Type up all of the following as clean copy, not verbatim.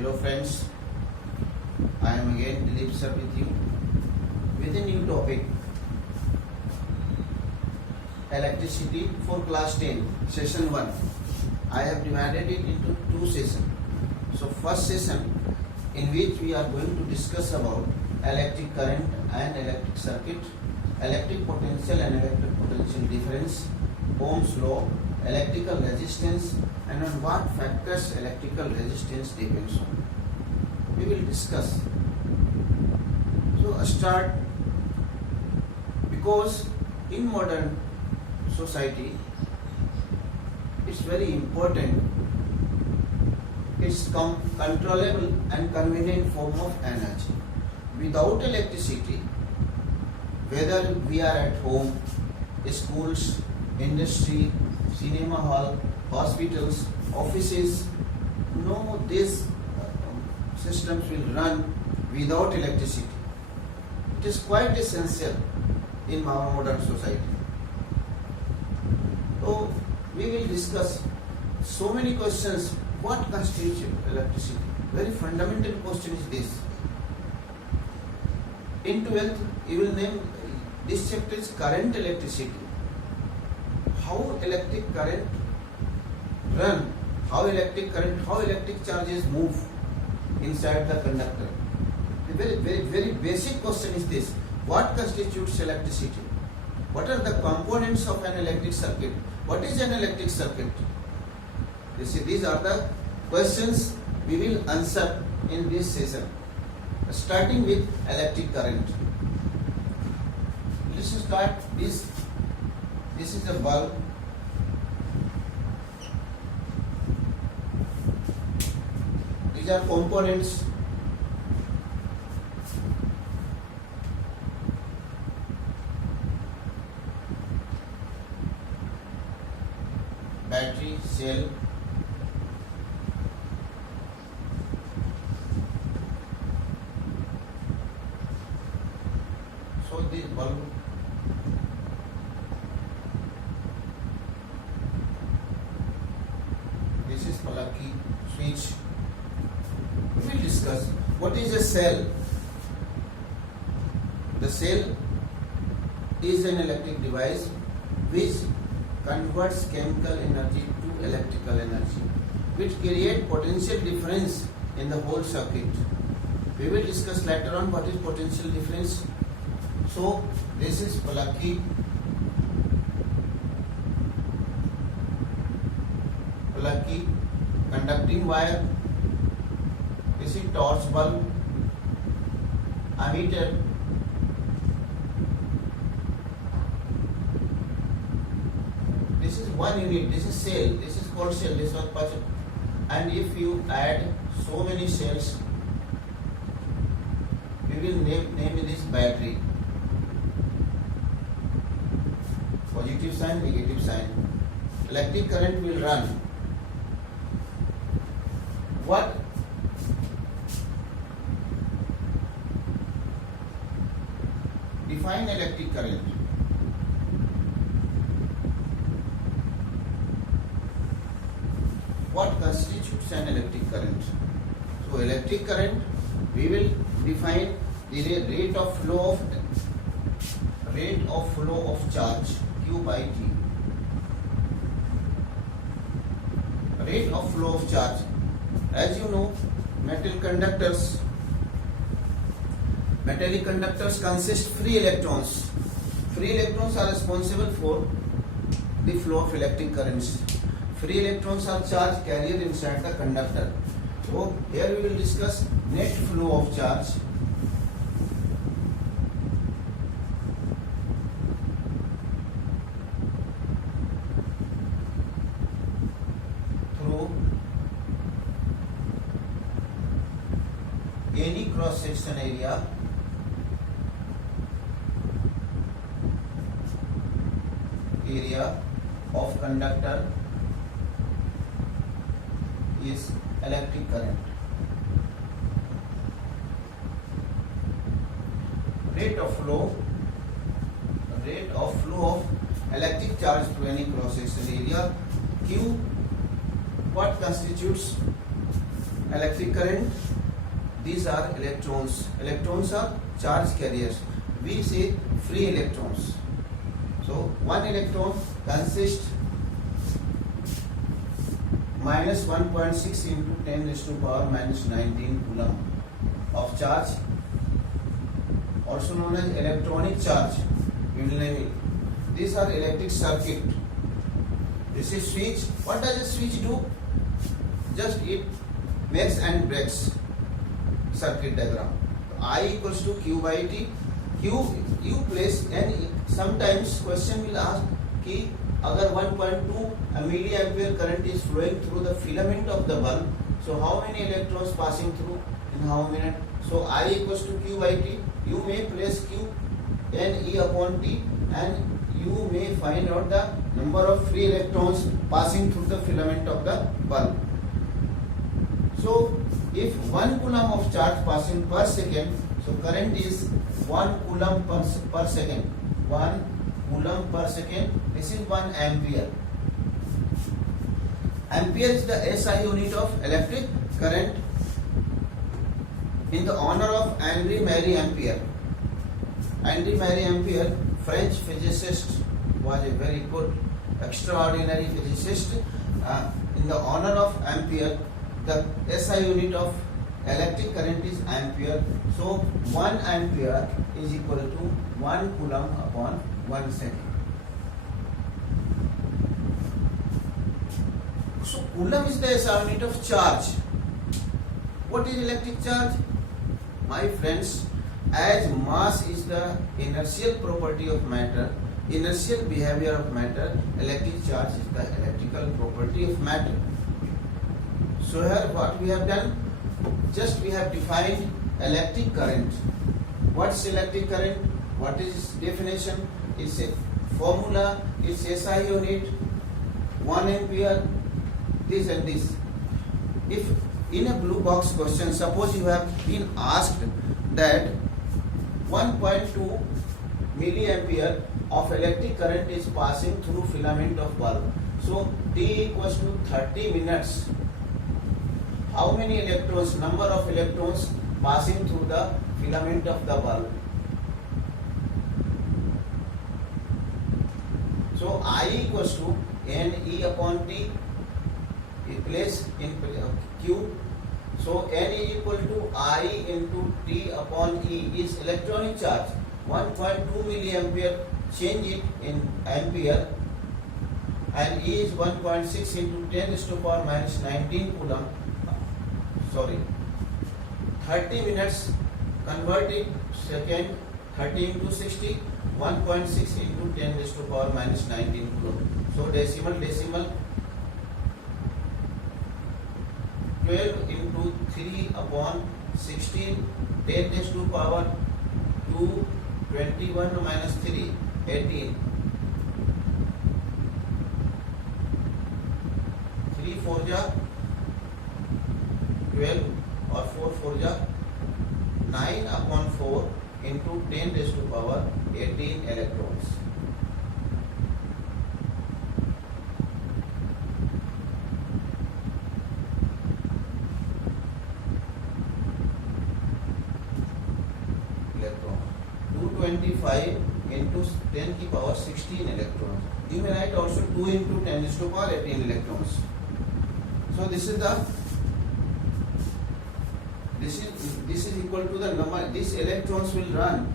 Hello friends, I am again Dilip sir with you with a new topic, electricity for class 10 session 1. I have divided it into two sessions. So first session in which we are going to discuss about electric current and electric circuit, electric potential and electric potential difference, Ohm's law, electrical resistance, and on what factors electrical resistance depends on. We will discuss. So start, because in modern society it's very important, it's controllable and convenient form of energy. Without electricity, whether we are at home, schools, industry, cinema hall, hospitals, offices, no, these systems will run without electricity. It is quite essential in our modern society. So we will discuss so many questions. What constitutes electricity? Very fundamental question is this. In 12th, you will name this chapter is current electricity. How electric current run, how electric charges move inside the conductor. The very basic question is this. What constitutes electricity? What are the components of an electric circuit? What is an electric circuit? You see, these are the questions we will answer in this session. Starting with electric current. Let's start this. This is a bulb. These are components. Battery, cell, so this bulb, this is plug key, switch. We will discuss what is a cell. The cell is an electric device which converts chemical energy to electrical energy, which create potential difference in the whole circuit. We will discuss later on what is potential difference. So this is plug key, conducting wire. This is torch bulb, ammeter. This is one unit. This is cell. This is called cell. This was partial. And if you add so many cells, we will name this battery. Positive sign, negative sign. Electric current will run. What? Define electric current. What constitutes an electric current? So electric current, we will define the rate of flow of charge, Q by T. Rate of flow of charge. As you know, metallic conductors consist free electrons. Free electrons are responsible for the flow of electric currents. Free electrons are charge carrier inside the conductor. So here we will discuss net flow of charge. Through any cross section area of conductor is electric current. Rate of flow of electric charge to any cross section area. Q, what constitutes electric current. These are electrons. Electrons are charge carriers. We say free electrons. So one electron consists minus 1.6 into 10 raised to power minus 19 coulomb of charge, also known as electronic charge. We will name it. These are electric circuit. This is switch. What does a switch do? Just it makes and breaks circuit diagram. I equals to Q by T. Q you place, and sometimes question will ask कि अगर 1.2 milliampere current is flowing through the filament of the bulb, so how many electrons passing through in how many? So I equals to Q by T. You may place Q N E upon T, and you may find out the number of free electrons passing through the filament of the bulb. So if 1 coulomb of charge passing per second, so current is 1 coulomb per second. 1 coulomb per second. This is 1 ampere. Ampere is the SI unit of electric current. In the honor of Henri-Marie Ampere. Henri-Marie Ampere, French physicist, was a very good, extraordinary physicist. In the honor of Ampere, the SI unit of electric current is ampere. So 1 ampere is equal to 1 coulomb upon 1 second. So coulomb is the SI unit of charge. What is electric charge? My friends, as mass is the inertial property of matter, inertial behavior of matter, electric charge is the electrical property of matter. So here what we have done, just we have defined electric current. What's electric current? What is its definition? It's a formula, it's SI unit, 1 ampere, this and this. If in a blue box question, suppose you have been asked that 1.2 milliampere of electric current is passing through filament of bulb. So T equals to 30 minutes. How many electrons, number of electrons passing through the filament of the bulb? So I equals to Ne upon T, place in Q. So N is equal to I into T upon E is electronic charge. 1.2 milliampere, change it in ampere, and E is 1.6 into 10 raised to power minus 19 coulomb. 30 minutes, convert it second, 30 into 60, 1.6 into 10 raised to power minus 19 coulomb. So decimal, 12 into 3 upon 16, 10 raised to power 2, 21 minus 3, 18. 3 4 ja 12 or 4 4 ja 9 upon 4 into 10 raised to power 18 electrons. Electron. 225 into 10 की power 16 electrons. You may write also 2 into 10 raised to power 18 electrons. So this is equal to the number. These electrons will run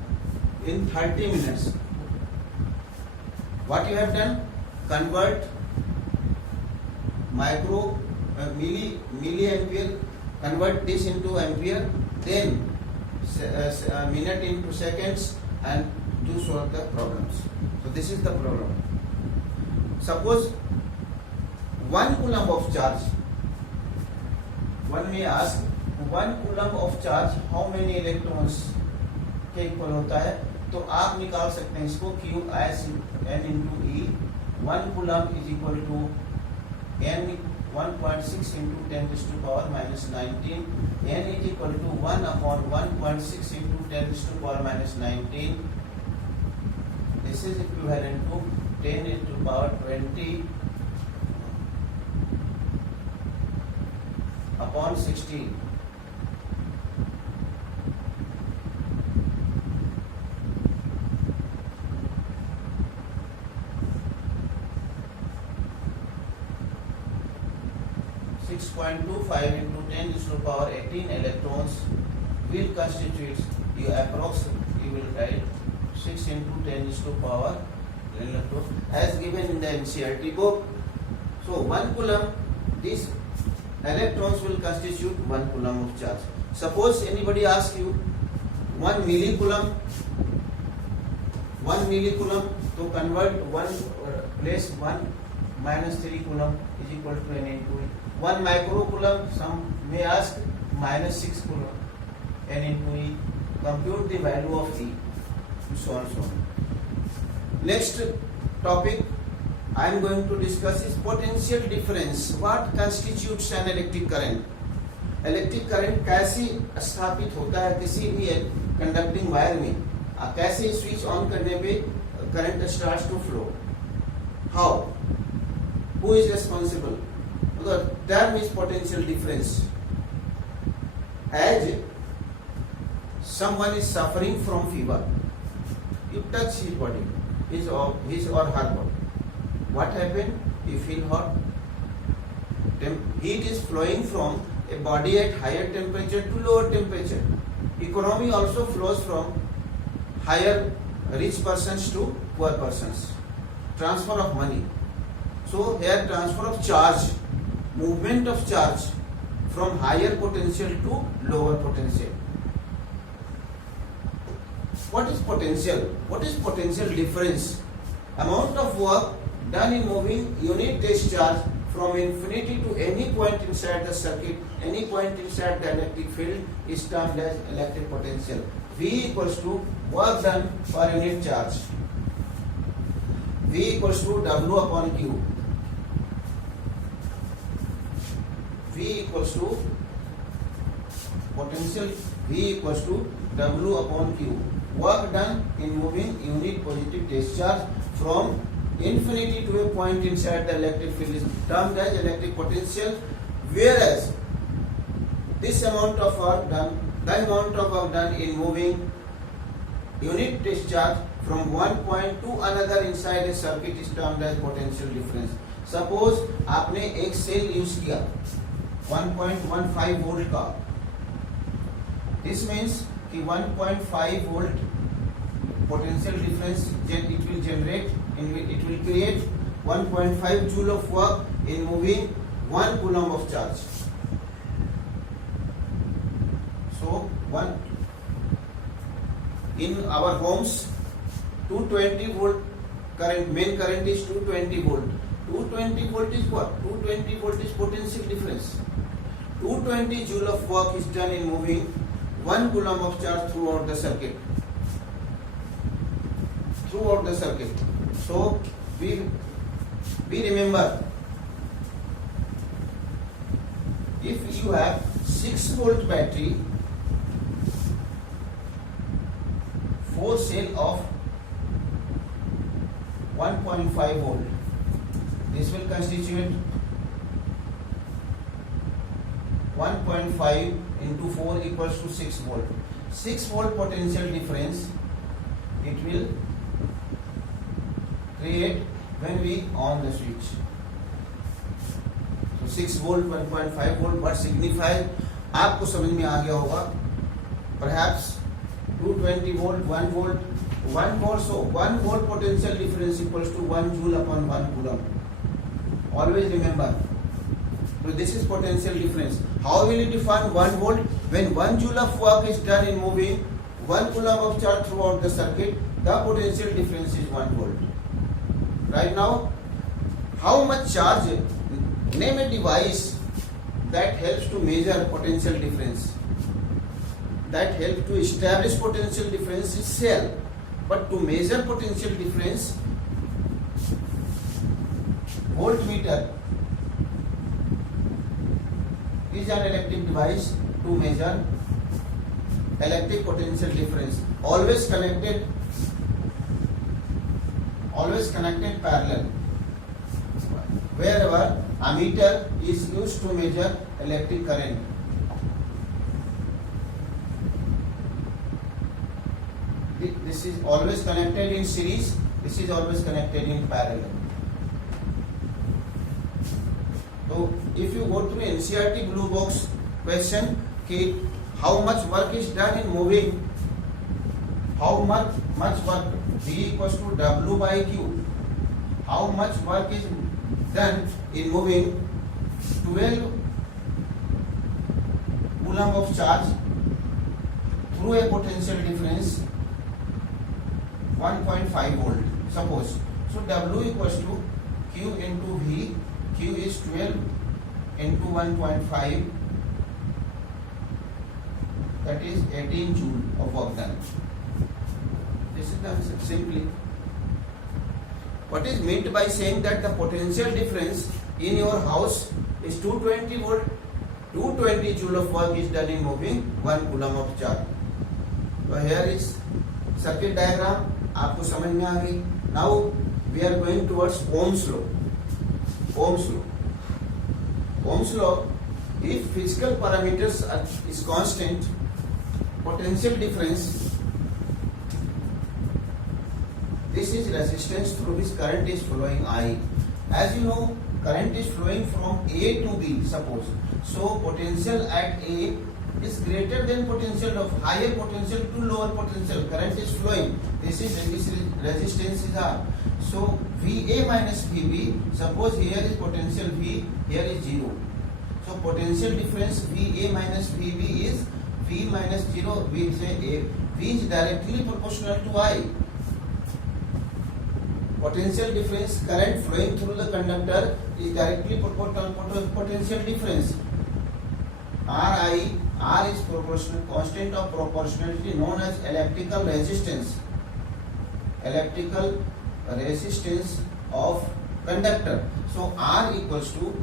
in 30 minutes. What you have done? Convert milliampere, convert this into ampere, then minute into seconds, and to solve the problems. So this is the problem. Suppose 1 coulomb of charge. One may ask, 1 coulomb of charge how many electrons के equal होता है? तो आप निकाल सकते हैं इसको Q as N into E. 1 coulomb is equal to N 1.6 into 10 raised to power minus 19. N is equal to 1 upon 1.6 into 10 raised to power minus 19. This is equivalent to 10 raised to power 20 upon 16. Six 0.25 into 10 raised to power 18 electrons will constitute, you will write 6 into 10 raised to power electrons as given in the NCERT book. So 1 coulomb, these electrons will constitute 1 coulomb of charge. Suppose anybody asks you 1 millicoulomb, to convert place 1 minus 3 coulomb is equal to n into e. 1 microcoulomb, some may ask minus 6 coulomb, n into e. Compute the value of e, and so on, so on. Next topic I am going to discuss is potential difference. What constitutes an electric current? Electric current कैसे स्थापित होता है किसी भी conducting wire में, कैसे switch on करने पे current starts to flow, how, who is responsible? The term is potential difference. As someone is suffering from fever, you touch his body, his or her body. What happened? You feel hot. Heat is flowing from a body at higher temperature to lower temperature. Economy also flows from higher rich persons to poor persons. Transfer of money. So here transfer of charge, movement of charge from higher potential to lower potential. What is potential? What is potential difference? Amount of work done in moving unit discharge from infinity to any point inside the circuit, any point inside the electric field is termed as electric potential. V equals to work done per unit charge. V equals to W upon Q. V equals to potential, V equals to W upon Q. Work done in moving unit positive discharge from infinity to a point inside the electric field is termed as electric potential, whereas this amount of work done, the amount of work done in moving unit discharge from one point to another inside a circuit is termed as potential difference. Suppose आपने एक cell use किया 1.15 volt का, this means कि 1.5 volt potential difference it will generate, it will create 1.5 joule of work in moving 1 coulomb of charge. So one in our homes 220 volt current, main current is 220 volt. 220 volt is what? 220 volt is potential difference. 220 joule of work is done in moving 1 coulomb of charge throughout the circuit. So we remember, if you have 6 volt battery, 4 cell of 1.5 volt, this will constitute 1.5 into 4 equals to 6 volt. 6 volt potential difference it will create when we on the switch. So 6 volt, 1.5 volt, what signifies? आपको समझ में आ गया होगा. Perhaps 220 volt, 1 volt, 1 volt. So 1 volt potential difference equals to 1 joule upon 1 coulomb. Always remember. So this is potential difference. How will you define 1 volt? When 1 joule of work is done in moving 1 coulomb of charge throughout the circuit, the potential difference is 1 volt. Right now, how much charge? Name a device that helps to measure potential difference. That helps to establish potential difference is cell. But to measure potential difference, voltmeter is an electric device to measure electric potential difference. Always connected parallel. Wherever ammeter is used to measure electric current. This is always connected in series, this is always connected in parallel. So if you go through NCERT blue box question, कि how much work is done in moving, how much work, V equals to W by Q, how much work is done in moving 12 coulomb of charge through a potential difference 1.5 volt, suppose. So W equals to Q into V, Q is 12 into 1.5, that is 18 joule of work done. This is the answer, simply. What is meant by saying that the potential difference in your house is 220 volt, 220 joule of work is done in moving 1 coulomb of charge. So here is circuit diagram, आपको समझ में आ गई. Now we are going towards Ohm's law. Ohm's law. Ohm's law, if physical parameters is constant, potential difference, this is resistance through which current is flowing I. As you know, current is flowing from A to B, suppose. So potential at A is greater than potential of higher potential to lower potential. Current is flowing. This resistance is R. So VA minus VB, suppose here is potential V, here is 0. So potential difference VA minus VB is V minus 0, we say A. V is directly proportional to I. Potential difference, current flowing through the conductor is directly proportional to potential difference. Ri, R is proportional, constant of proportionality known as electrical resistance. Electrical resistance of conductor. So R equals to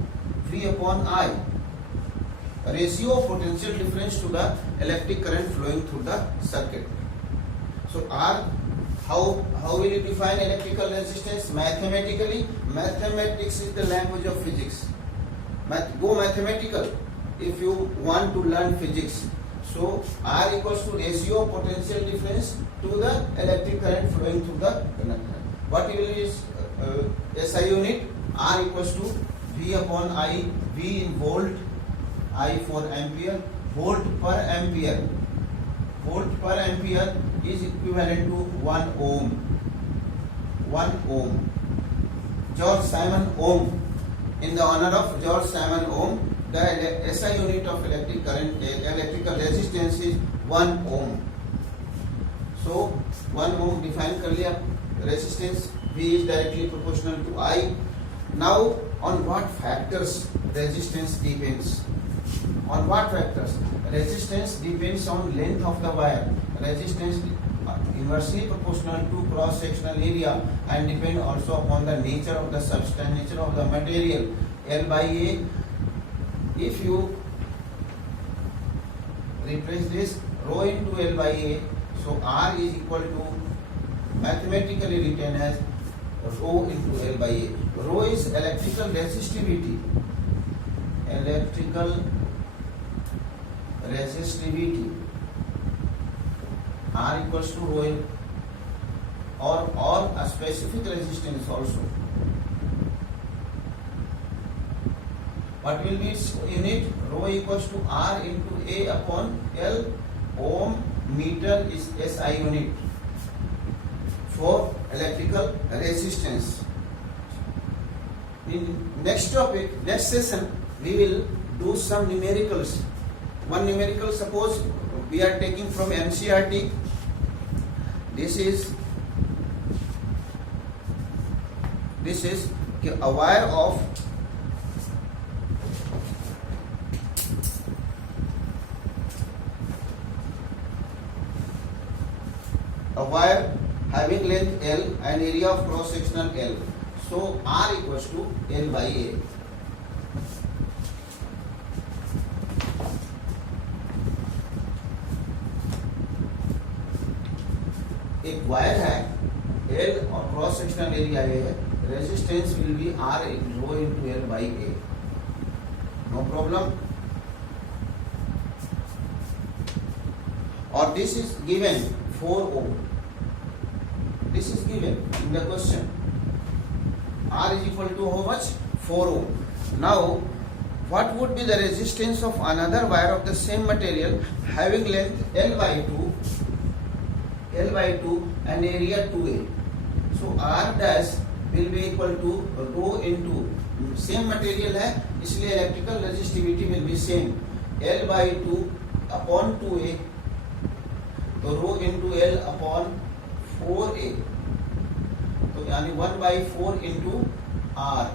V upon I. Ratio of potential difference to the electric current flowing through the circuit. So R, how will you define electrical resistance? Mathematically, mathematics is the language of physics. Go mathematical if you want to learn physics. So R equals to ratio of potential difference to the electric current flowing through the conductor. What will is SI unit? R equals to V upon I, V in volt, I for ampere, volt per ampere. Volt per ampere is equivalent to 1 ohm. 1 ohm. George Simon Ohm. In the honor of George Simon Ohm, the SI unit of electric current, electrical resistance is 1 ohm. So 1 ohm define कर लिया. Resistance V is directly proportional to I. Now on what factors resistance depends? On what factors? Resistance depends on length of the wire. Resistance inversely proportional to cross sectional area and depend also upon the nature of the substance, nature of the material. L by A. If you replace this rho into L by A, so R is equal to mathematically written as rho into L by A. Rho is electrical resistivity. Electrical resistivity. R equals to rho or a specific resistance also. What will be its unit? Rho equals to R into A upon L. Ohm meter is SI unit for electrical resistance. In next topic, next session, we will do some numericals. One numerical, suppose we are taking from NCERT. This is a wire of having length L and area of cross sectional L. So R equals to L by A. एक wire है L और cross sectional area A है, resistance will be R rho into L by A. No problem. or this is given 4 ohm. This is given in the question. R is equal to how much? 4 ohm. Now, what would be the resistance of another wire of the same material having length L by 2 and area 2a? So R dash will be equal to rho into same material है, इसलिए electrical resistivity will be same. L by 2 upon 2a, तो rho into L upon 4a, तो यानी 1 by 4 into R.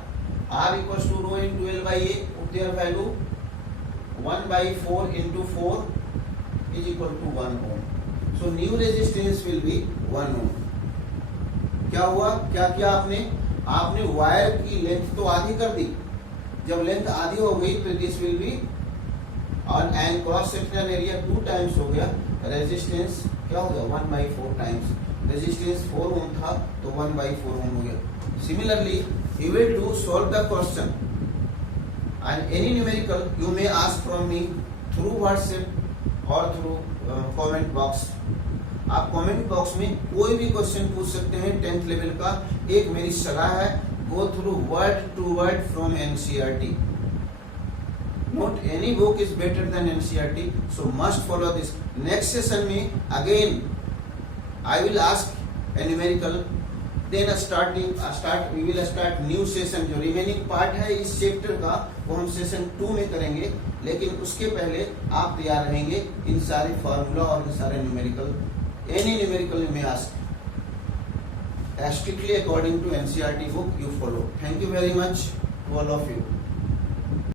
R equals to rho into L by a, put their value. 1 by 4 into 4 is equal to 1 ohm. So new resistance will be 1 ohm. क्या हुआ, क्या किया आपने wire की length तो आधी कर दी. जब लेंथ आधी हो गई तो this will be on and cross sectional area 2 times हो गया. रेजिस्टेंस क्या हो गया 1 by 4 टाइम्स. रेजिस्टेंस 4 ओम था तो 1 by 4 ओम हो गया. Similarly you will to solve the question and any numerical you may ask from me through WhatsApp or through comment box. आप कमेंट बॉक्स में कोई भी क्वेश्चन पूछ सकते हैं 10th लेवल का. एक मेरी सलाह है, go through word to word from NCERT. Not any book is better than NCERT, so must follow this. Next session में again I will ask a numerical, then we will start new session. जो remaining part है इस chapter का वो हम session 2 में करेंगे, लेकिन उसके पहले आप तैयार रहेंगे इन सारे फॉर्मूला और इन सारे numerical. Any numerical you may ask. Strictly according to NCERT book you follow. Thank you very much to all of you.